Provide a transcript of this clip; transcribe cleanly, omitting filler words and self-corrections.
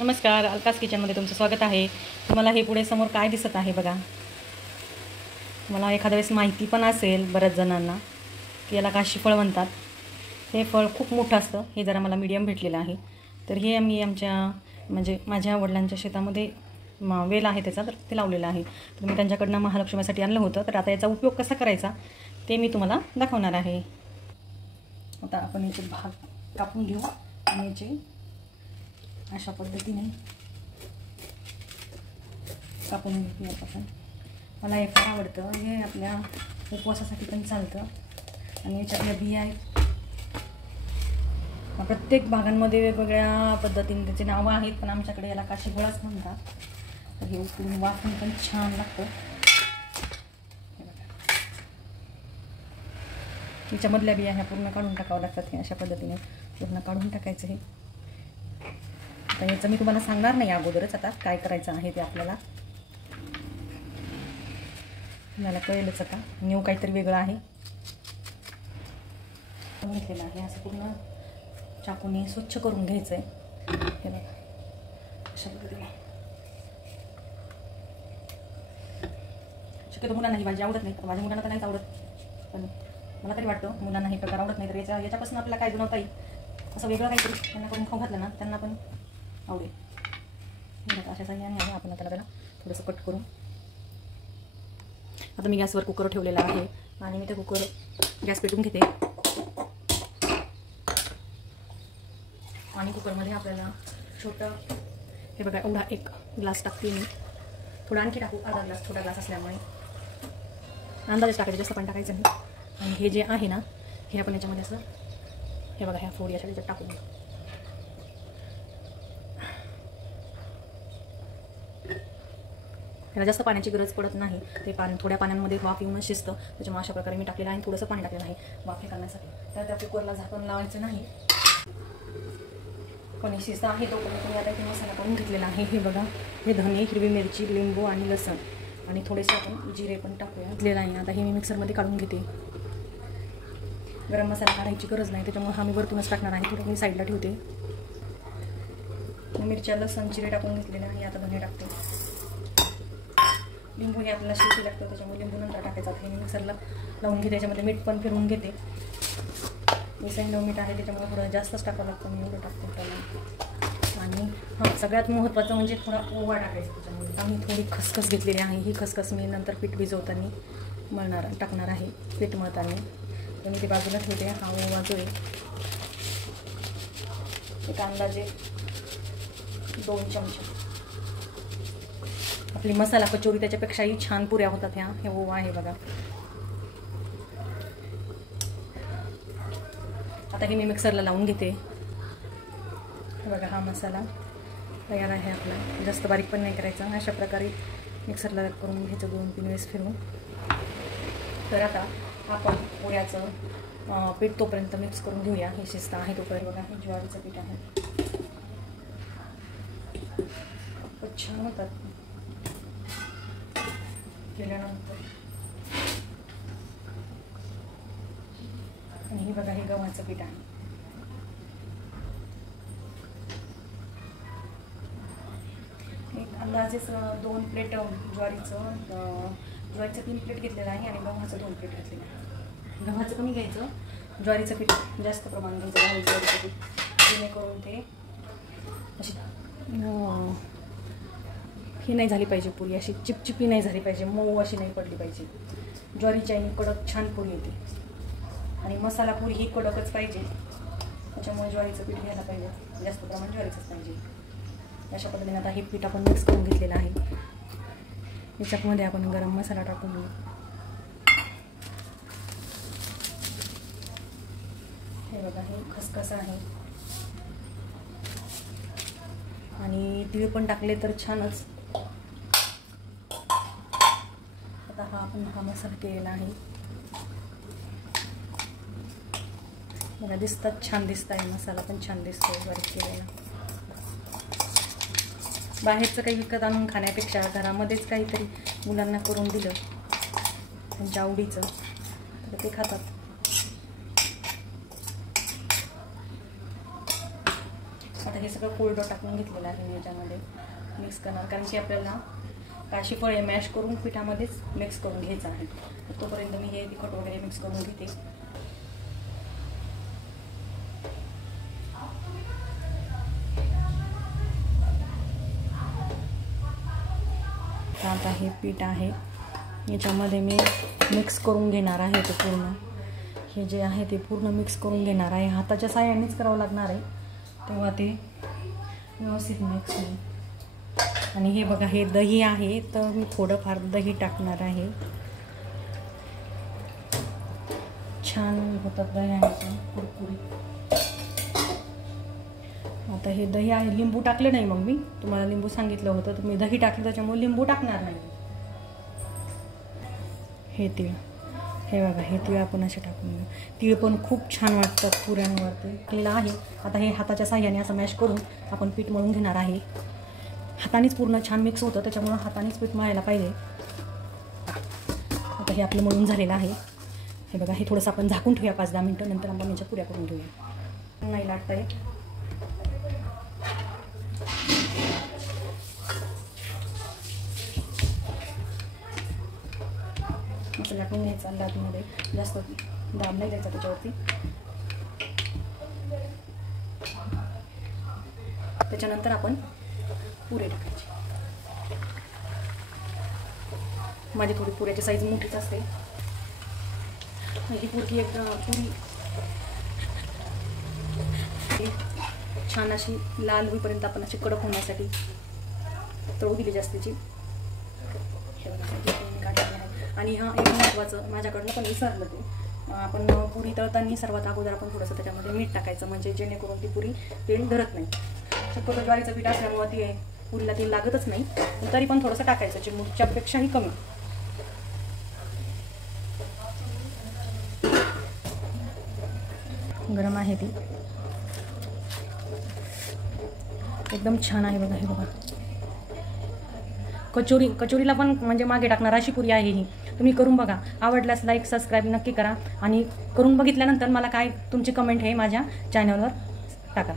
नमस्कार, अलकास किचनमध्ये तुमचं स्वागत आहे. तुम्हाला हे पुढे समोर काय दिसत आहे बघा. मला एखाद्या वेळेस माहिती पण असेल बऱ्याच जणांना की याला काशी फळ म्हणतात. हे फळ खूप मोठं असतं. हे जरा मला मीडियम भेटलेलं आहे. तर हे आम्ही म्हणजे माझ्या वडिलांच्या शेतामध्ये वेल आहे त्याचा, तर ते लावलेलं आहे. तर मी त्यांच्याकडनं महालक्ष्मीसाठी आणलं होतं. तर आता याचा उपयोग कसा करायचा ते मी तुम्हाला दाखवणार आहे. आता आपण याचे भाग कापून घेऊ आणि याचे अशा पद्धतीने कापून घेऊयापासून. मला हे फार आवडतं. हे आपल्या उपवासासाठी पण चालतं. आणि याच्यातल्या बिया आहेत. प्रत्येक भागांमध्ये वेगवेगळ्या पद्धतीने त्याची नावं आहेत, पण आमच्याकडे याला काशी फळच म्हणतात. तर हे उकळून वाफून पण छान लागतं. याच्यामधल्या बिया ह्या पूर्ण काढून टाकावं लागतात. हे अशा पद्धतीने पूर्ण काढून टाकायचं. हे आता याचं मी तुम्हाला सांगणार नाही अगोदरच आता काय करायचं आहे ते. आपल्याला कळेलच आता. न्यू काहीतरी वेगळं आहे घेतलेलं आहे. असं पूर्ण चाकूने स्वच्छ करून घ्यायचं आहे. हे बघा अशा पद्धतीने. शक्यतो मुलांना ही भाजी आवडत नाही. माझ्या मुलांना तर नाहीच आवडत, पण मला तरी वाटतं मुलांना हे प्रकार आवडत नाही. तर याच्यापासून आपल्याला काय बनवता येईल असं वेगळं काहीतरी त्यांना करून खाऊ घातलं ना, त्यांना पण आवडेल. अशा साह्याने आपण आता त्याला थोडंसं कट करून. आता मी गॅसवर कुकर ठेवलेला आहे आणि मी ते कुकर गॅस पेटून घेते. आणि कुकरमध्ये आपल्याला छोटं हे बघा एवढा एक ग्लास टाकते मी. थोडा आणखी टाकू, अर्धा ग्लास. छोटा ग्लास असल्यामुळे अंदाजच टाकायचं, जास्त पण टाकायचं नाही. आणि हे जे आहे ना, हे आपण याच्यामध्ये असं हे बघा ह्या फोडी अशा त्याच्यात टाकून. त्याला जास्त पाण्याची गरज पडत नाही. ते थोड्या पाण्यामध्ये वाफ येऊन शिजतं. त्याच्यामुळे अशा प्रकारे मी टाकलेलं आहे. थोडंसं पाणी टाकलेलं आहे वाफ करण्यासाठी. तर त्या कुकरला झाकण लावायचं नाही. पण हे शिजतं आहे तोपर्यंत मी आता मसाला करून घेतलेला आहे. हे बघा, हे धने, हिरवी मिरची, लिंबू आणि लसण आणि थोडेसे आपण जिरे पण टाकूया घेतलेला आहे. आता हे मी मिक्सरमध्ये काढून घेते. गरम मसाला काढायची गरज नाही, त्याच्यामुळे हा मी वरतूनच टाकणार आहे. थोडं मी साईडला ठेवते. मिरच्या, लसण, जिरे टाकून घेतलेले आहे. आता धने टाकते. लिंबू हे आपल्याला शेती लागतं, त्याच्यामुळे लिंबू नंतर टाकायचं. हे मी मिक्सरला लावून घेते. त्याच्यामध्ये मीठ पण फिरवून घेते. मिसळलं मीठ आहे त्याच्यामुळे थोडं जास्तच टाकावं लागतं. मी एवढं टाकते त्याला. आणि सगळ्यात महत्त्वाचं म्हणजे थोडा ओवा टाकायचा त्याच्यामध्ये. आता मी थोडी खसखस घेतलेली आहे. ही खसखस मी नंतर पीठ भिजवताना टाकणार आहे. पीठ मळताना तर मी ते बाजूला ठेवते. हा ओवा जो आहे एक अंदाजे 2 चमचे. आपली मसाला कचोरी त्याच्यापेक्षाही छान पुऱ्या होतात ह्या. हे ओवा आहे बघा. आता हे मी मिक्सरला लावून घेते. बघा हा मसाला तयार आहे आपला. जास्त बारीक पण नाही करायचा. अशा प्रकारे मिक्सरला करून घ्यायचं 2-3 वेळेस फिरून. तर आता आपण पोळ्याचं पीठ तोपर्यंत मिक्स करून घेऊया. हे शिजतं आहे तोपर्यंत. बघा हे ज्वारीचं पीठ आहे. खूप छान होतात केल्यानंतर. आणि हे बघा हे गव्हाचं पीठ आहे. एक अंदाजेच 2 प्लेट ज्वारीचं 3 प्लेट घेतलेलं आहे आणि गव्हाचं 2 प्लेट घेतलेलं आहे. गव्हाचं कमी घ्यायचं, ज्वारीचं पीठ जास्त प्रमाण घ्यायचं. ज्वारीचं पीठ जेणेकरून ते अशी ही नाही झाली पाहिजे पुरी, अशी चिपचिपी नाही झाली पाहिजे, मऊ अशी नाही पडली पाहिजे. ज्वारीची आणि कडक छान पुरी येते. आणि मसाला पुरी ही कडकच पाहिजे, त्याच्यामुळे ज्वारीचं पीठ घ्यायला पाहिजे. जास्त प्रमाण ज्वारीचंच पाहिजे. अशा पद्धतीने आता हे पीठ आपण मिक्स करून घेतलेलं आहे. याच्यामध्ये आपण गरम मसाला टाकून घेऊ. हे बघा हे खसखस आहे आणि तीळ पण टाकले तर छानच. आता हा मसाला केलेला आहे. बघा दिसतात, छान दिसत आहे. मसाला पण छान दिसतोय बारीक केलेला. बाहेरचं काही विकत आणून खाण्यापेक्षा घरामध्येच काहीतरी मुलांना करून दिलं त्यांच्या आवडीचं तर ते खातात. आता हे सगळं कोरडं टाकून घेतलेलं आहे मी याच्यामध्ये मिक्स करणार, कारण की आपल्याला काशीफळ हे मॅश करून पिठामध्येच मिक्स करून घ्यायचं आहे. तोपर्यंत मी हे तिखट वगैरे मिक्स करून घेते. आता हे पीठ आहे याच्यामध्ये मी मिक्स करून घेणार आहे. ते पूर्ण हे जे आहे ते पूर्ण मिक्स करून घेणार आहे. हाताच्या साहाय्यानेच करावं लागणार आहे, तेव्हा ते व्यवस्थित मिक्स होईल. आणि हे बघा, हे दही आहे, तर मी थोडंफार दही टाकणार आहे. छान होतात दह्याने कुरकुरीत. आता हे दही आहे, लिंबू टाकले नाही, मग मी तुम्हाला लिंबू सांगितलं होतं, तर मी दही टाकलं त्याच्यामुळे लिंबू टाकणार नाही. हे तीळ, हे बघा, हे तीळ आपण असे टाकून घेऊ. तीळ पण खूप छान वाटतात पुऱ्यांवरती. केलेलं आहे. आता हे हाताच्या साहाय्याने असं मॅश करून आपण पीठ मळून घेणार आहे. हातानेच पूर्ण छान मिक्स होतं, त्याच्यामुळं हातानेच पीठ मळायला पाहिजे. आता हे आपलं मळून झालेलं आहे. हे बघा, हे थोडंसं आपण झाकून ठेवूया 5-10 मिनटं, नंतर आपण याच्या पुऱ्या करून घेऊया. नाही लाटता येत. असं लाटून घ्यायचं, लाटूनमध्ये जास्त दाब नाही द्यायचा त्याच्यावरती. त्याच्यानंतर आपण पुरे टाकायचे. माझी थोडी पुऱ्याची साईज मोठीच असते. ही पुरी एक पुरी छान अशी लाल होईपर्यंत आपण अशी कडक होण्यासाठी तळू दिली जास्तीची. आणि हा एक महत्त्वाचं माझ्याकडनं पण विसरलं ते, आपण पुरी तळताना सर्वात अगोदर आपण थोडंसं त्याच्यामध्ये मीठ टाकायचं, म्हणजे जेणेकरून ती पुरी तेल धरत नाही. शक्यतो ज्वारीचं पीठ असल्यामुळं ती पुरीला तेल लागतच नाही, तरी पण थोडंसं टाकायचं, चिमूटच्यापेक्षाही कमी. गरम आहे ती, एकदम छान आहे बघा. हे बघा, कचोरीला पण म्हणजे मागे टाकणार अशी पुरी आहे ही. तुम्ही करून बघा. आवडल्यास लाईक सबस्क्राईब नक्की करा, आणि करून बघितल्यानंतर मला काय तुमची कमेंट आहे माझ्या चॅनलवर टाका.